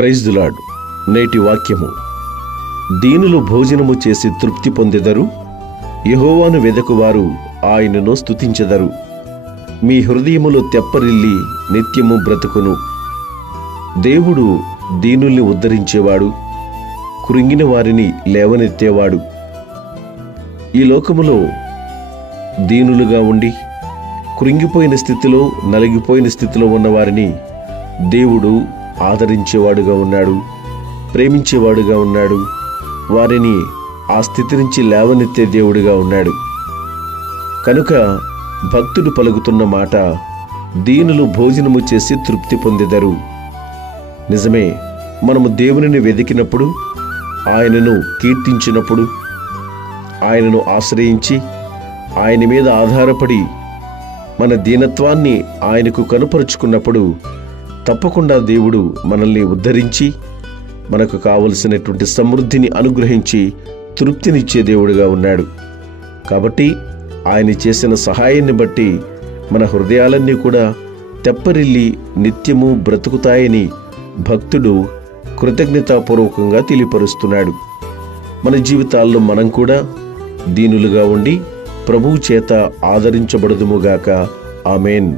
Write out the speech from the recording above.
Praise the lord. నేటి వాక్యము: దీనులు భోజనము చేసి తృప్తి పొందెదరు, యెహోవాను వెదకువారు ఆయనను స్తుతించెదరు. మీ హృదయములో తెప్పరిల్లి నిత్యము బ్రతుకును. దేవుడు దీనుల్ని ఉద్ధరించేవాడు, కృంగిన వారిని లేవనెత్తేవాడు. ఈ లోకములో దీనులుగా ఉండి కృంగిపోయిన స్థితిలో, నలిగిపోయిన స్థితిలో ఉన్నవారిని దేవుడు ఆదరించేవాడుగా ఉన్నాడు, ప్రేమించేవాడుగా ఉన్నాడు. వారిని ఆ స్థితి నుంచి లేవనెత్తే దేవుడిగా ఉన్నాడు. కనుక భక్తుడు పలుకుతున్న మాట, దీనులు భోజనము చేసి తృప్తి పొందెదరు. నిజమే, మనము దేవునిని వెదికినప్పుడు, ఆయనను కీర్తించినప్పుడు, ఆయనను ఆశ్రయించి ఆయన మీద ఆధారపడి మన దీనత్వాన్ని ఆయనకు కనుపరుచుకున్నప్పుడు తప్పకుండా దేవుడు మనల్ని ఉద్ధరించి మనకు కావలసినటువంటి సమృద్ధిని అనుగ్రహించి తృప్తినిచ్చే దేవుడిగా ఉన్నాడు. కాబట్టి ఆయన చేసిన సహాయాన్ని బట్టి మన హృదయాలన్నీ కూడా తెప్పరిల్లి నిత్యము బ్రతుకుతాయని భక్తుడు కృతజ్ఞతాపూర్వకంగా తెలియపరుస్తున్నాడు. మన జీవితాల్లో మనం కూడా దీనులుగా ఉండి ప్రభువు చేత ఆదరించబడదుముగాక. ఆమేన్.